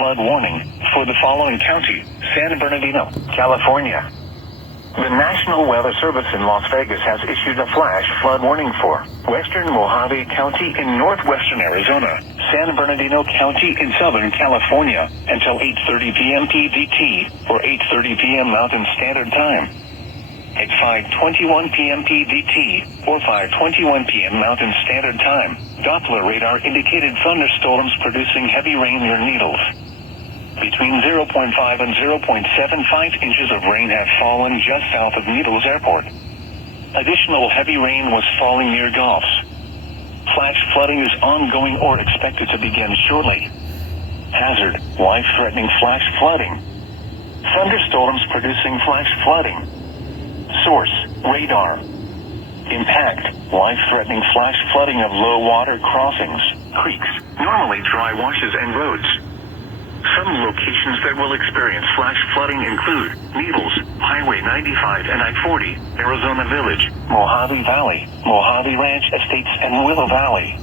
flood warning for the following county: San Bernardino, California. The National Weather Service in Las Vegas has issued a flash flood warning for western Mohave County in northwestern Arizona, San Bernardino County in southern California, until 8:30 p.m. PDT, or 8:30 p.m. Mountain Standard Time. At 5:21 p.m. PDT, or 5:21 p.m. Mountain Standard Time, Doppler radar indicated thunderstorms producing heavy rain near Needles. Between 0.5 and 0.75 inches of rain have fallen just south of Needles Airport. Additional heavy rain was falling near Goffs. Flash flooding is ongoing or expected to begin shortly. Hazard: life-threatening flash flooding. Thunderstorms producing flash flooding. Source: radar. Impact: life-threatening flash flooding of low water crossings, creeks, normally dry washes and roads. Some locations that will experience flash flooding include Needles, Highway 95 and I-40, Arizona Village, Mohave Valley, Mohave Ranch Estates and Willow Valley.